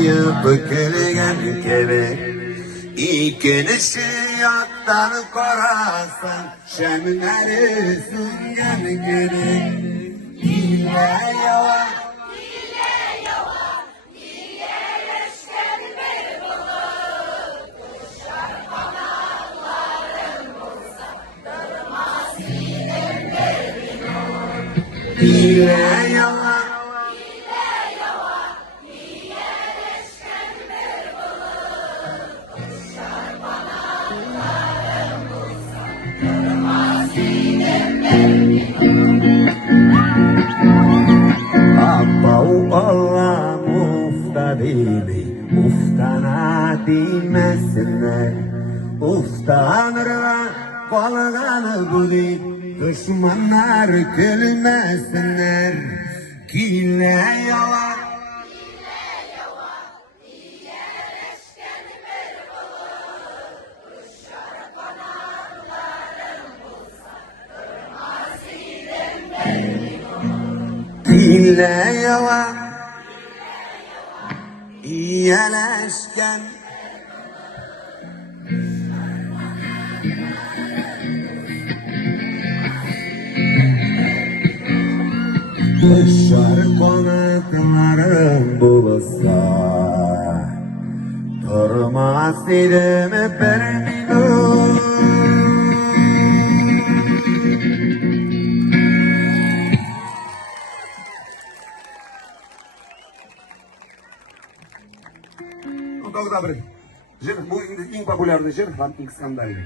kayıp kelegen kele. İkinisi yattan korasan, şemleri süngen geri. İle yava, ile yava. Abbau Allah muftadili, uftana demesinler. Uftanırla balganı budi, düşmanlar gülmesinler. Kile yalan, kile yalan, iyeleşken. Dışarı konaklarım bulsa, durmaz idim bir minut. Ну, когда, жир, bu eng populyarni jir, ham eng skandalli.